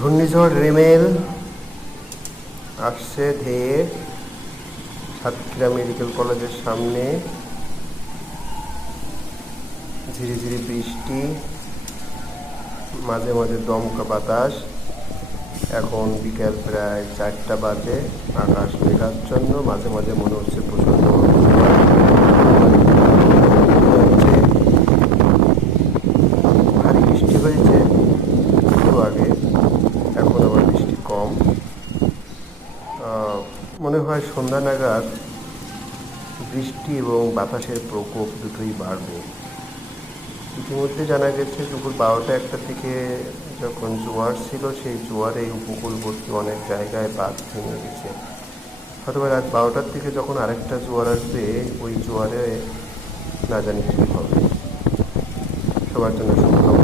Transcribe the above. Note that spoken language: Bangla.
ঘূর্ণিঝড় রেমেল আসছে ধেয়ে সাতক্ষীরা মেডিকেল কলেজের সামনে। ঝিরিঝিরি বৃষ্টি, মাঝে মাঝে দমকা বাতাস। এখন বিকেল প্রায় 4টা বাজে। আকাশ মেঘাচ্ছন্ন, মাঝে মাঝে মনে হচ্ছে প্রচন্ড ভারী বৃষ্টি হয়েছে একটু আগে, এখন আবার বৃষ্টি কম। মনে হয় সন্ধ্যা নাগাদ বৃষ্টি এবং বাতাসের প্রকোপ দুটোই বাড়বে। ইতিমধ্যে জানা গেছে দুপুর 12টা-1টার দিকে যখন জোয়ার ছিল, সেই জোয়ারে উপকূলবর্তী অনেক জায়গায় বাঁধ ভেঙে গেছে। হয়তো রাত 12টার দিকে যখন আরেকটা জোয়ার আসবে, ওই জোয়ারে না জানি কী হবে। সবার জন্য শুভকামনা।